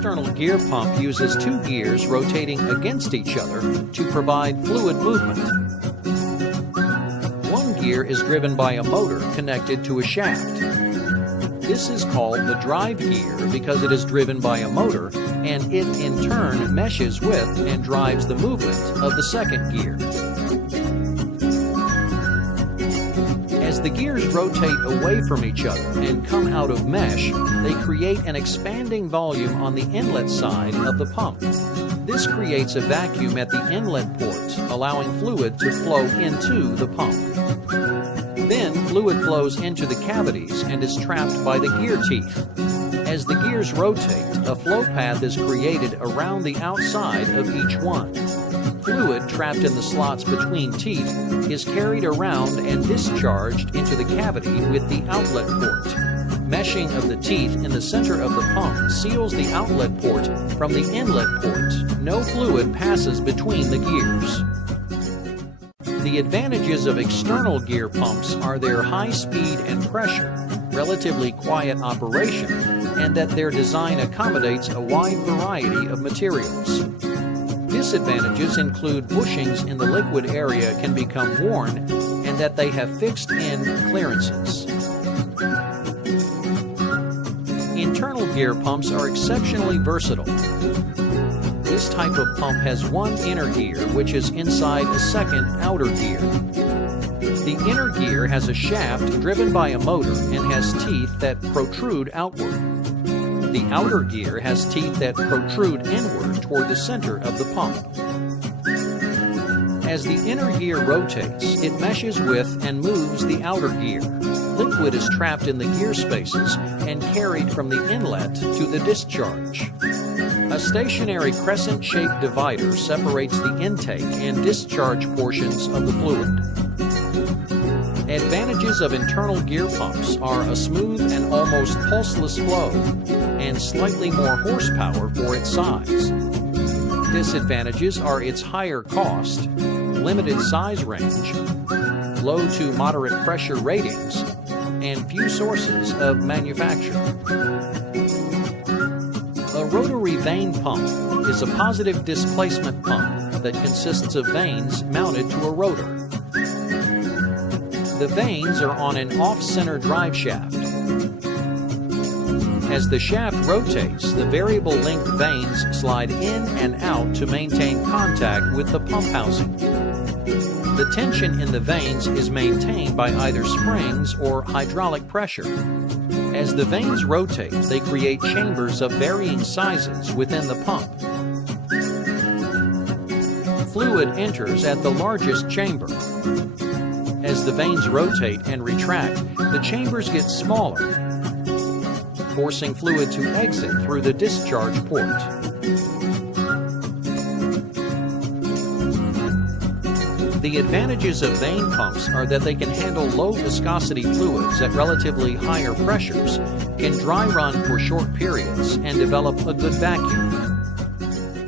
external gear pump uses two gears rotating against each other to provide fluid movement. One gear is driven by a motor connected to a shaft. This is called the drive gear because it is driven by a motor, and it in turn meshes with and drives the movement of the second gear. As the gears rotate away from each other and come out of mesh, they create an expanding volume on the inlet side of the pump. This creates a vacuum at the inlet port, allowing fluid to flow into the pump. Then, fluid flows into the cavities and is trapped by the gear teeth. As the gears rotate, a flow path is created around the outside of each one. Fluid trapped in the slots between teeth is carried around and discharged into the cavity with the outlet port. Meshing of the teeth in the center of the pump seals the outlet port from the inlet port. No fluid passes between the gears. The advantages of external gear pumps are their high speed and pressure, relatively quiet operation, and that their design accommodates a wide variety of materials. Disadvantages include bushings in the liquid area can become worn and that they have fixed end clearances. Internal gear pumps are exceptionally versatile. This type of pump has one inner gear which is inside a second outer gear. The inner gear has a shaft driven by a motor and has teeth that protrude outward. The outer gear has teeth that protrude inward toward the center of the pump. As the inner gear rotates, it meshes with and moves the outer gear. Liquid is trapped in the gear spaces and carried from the inlet to the discharge. A stationary crescent-shaped divider separates the intake and discharge portions of the fluid. Advantages of internal gear pumps are a smooth and almost pulseless flow and slightly more horsepower for its size. Disadvantages are its higher cost, limited size range, low to moderate pressure ratings, and few sources of manufacture. A rotary vane pump is a positive displacement pump that consists of vanes mounted to a rotor. The vanes are on an off-center drive shaft. As the shaft rotates, the variable length vanes slide in and out to maintain contact with the pump housing. The tension in the vanes is maintained by either springs or hydraulic pressure. As the vanes rotate, they create chambers of varying sizes within the pump. Fluid enters at the largest chamber. As the vanes rotate and retract, the chambers get smaller, forcing fluid to exit through the discharge port. The advantages of vane pumps are that they can handle low viscosity fluids at relatively higher pressures, can dry run for short periods, and develop a good vacuum.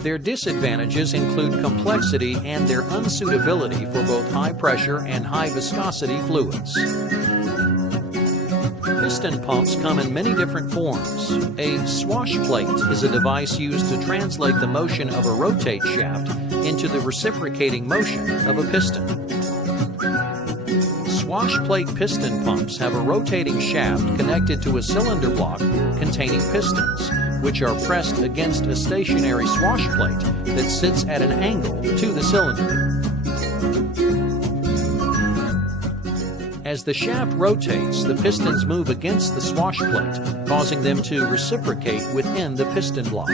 Their disadvantages include complexity and their unsuitability for both high pressure and high viscosity fluids. Piston pumps come in many different forms. A swash plate is a device used to translate the motion of a rotate shaft into the reciprocating motion of a piston. Swash plate piston pumps have a rotating shaft connected to a cylinder block containing pistons, which are pressed against a stationary swash plate that sits at an angle to the cylinder. As the shaft rotates, the pistons move against the swash plate, causing them to reciprocate within the piston block.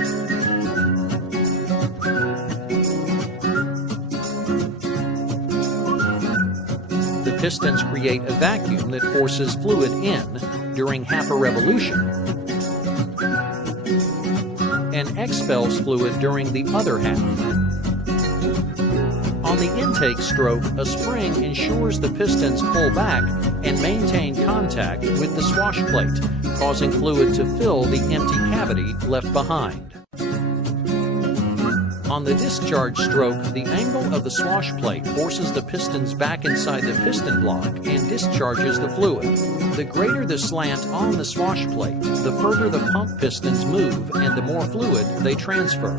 The pistons create a vacuum that forces fluid in during half a revolution and expels fluid during the other half. On the intake stroke, a spring ensures the pistons pull back and maintain contact with the swash plate, causing fluid to fill the empty cavity left behind. On the discharge stroke, the angle of the swash plate forces the pistons back inside the piston block and discharges the fluid. The greater the slant on the swash plate, the further the pump pistons move and the more fluid they transfer.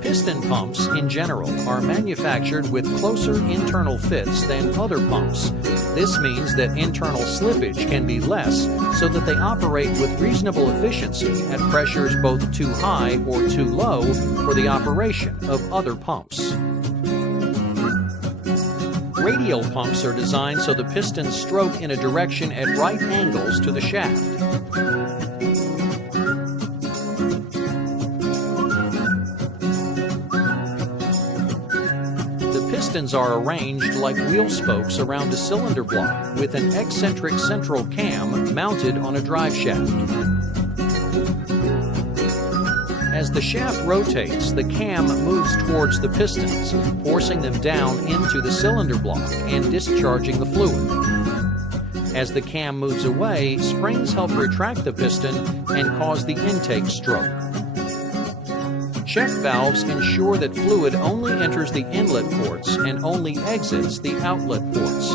Piston pumps, in general, are manufactured with closer internal fits than other pumps. This means that internal slippage can be less, so that they operate with reasonable efficiency at pressures both too high or too low for the operation of other pumps. Radial pumps are designed so the pistons stroke in a direction at right angles to the shaft. Pistons are arranged like wheel spokes around a cylinder block with an eccentric central cam mounted on a drive shaft. As the shaft rotates, the cam moves towards the pistons, forcing them down into the cylinder block and discharging the fluid. As the cam moves away, springs help retract the piston and cause the intake stroke. Check valves ensure that fluid only enters the inlet ports and only exits the outlet ports.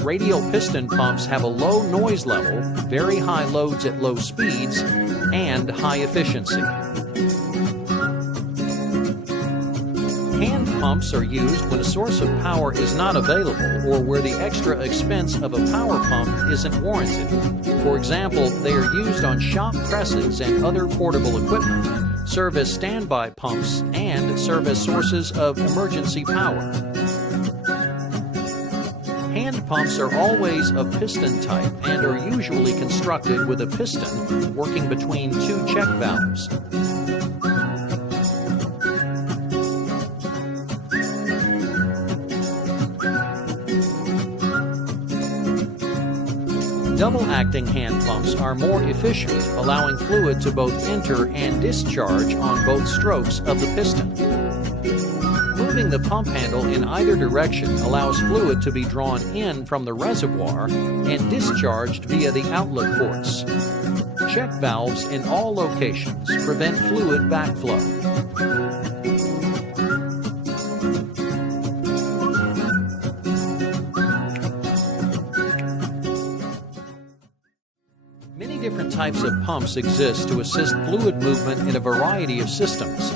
Radial piston pumps have a low noise level, very high loads at low speeds, and high efficiency. Hand pumps are used when a source of power is not available or where the extra expense of a power pump isn't warranted. For example, they are used on shop presses and other portable equipment, serve as standby pumps, and serve as sources of emergency power. Hand pumps are always of piston type and are usually constructed with a piston working between two check valves. Double-acting hand pumps are more efficient, allowing fluid to both enter and discharge on both strokes of the piston. Moving the pump handle in either direction allows fluid to be drawn in from the reservoir and discharged via the outlet ports. Check valves in all locations prevent fluid backflow. Many different types of pumps exist to assist fluid movement in a variety of systems.